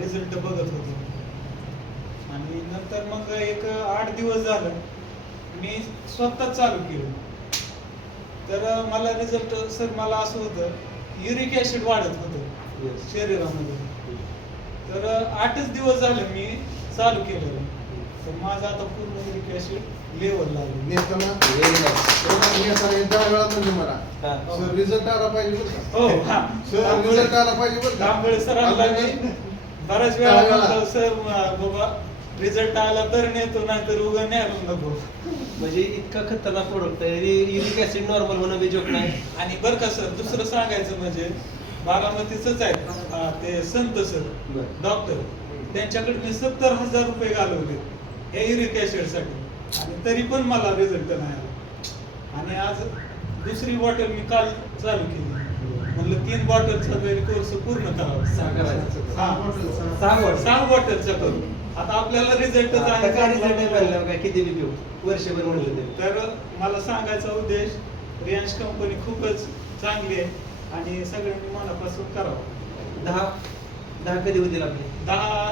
Result बघत होतो. आणि नंतर मग एक 8 दिवस झालं मी स्वतः चालू केलं. तर मला रिझल्ट सर मला असं होतं युरिक ऍसिड वाढत होतं शरीरामध्ये. तर 8च दिवस झाले मी चालू केलं. तर माझं आता पूर्ण युरिक ऍसिड लेवल लागलं. नेताना मला सर रिझल्ट आला पाहिजे बरं का. हो हा सर रिझल्ट आला पाहिजे बरं का. तांबळे सरांना मी बऱ्याच वेळा म्हणतो सर बाबा रिझल्ट आला तर नेतो नाही तर उगा न्यायला नको. म्हणजे इतका खतरनाक प्रोडक्ट आहे. युरिक ऍसिड नॉर्मल होणं बी जोक नाही. आणि बरं का सर दुसरं सांगायचं म्हणजे बारामतीच आहेत ते संत सर डॉक्टर, त्यांच्याकडे मी 70,000 रुपये घालवले हे युरिक ऍसिड साठी आणि तरी पण मला रिझल्ट नाही आला. आणि आज दुसरी बॉटल मी काल चालू केली. म्हणलं 3 बॉटलचा तरी कोर्स पूर्ण करावा. 6 बॉटलचा करू. आता आपल्याला रिझल्ट काय किती बी पिऊ वर्षभर म्हणलं तरी. तर मला सांगायचा उद्देश रियांश कंपनी खूपच चांगली आहे आणि सगळ्यांनी मनापासून करावं. 10 कधी होतील आपले? 10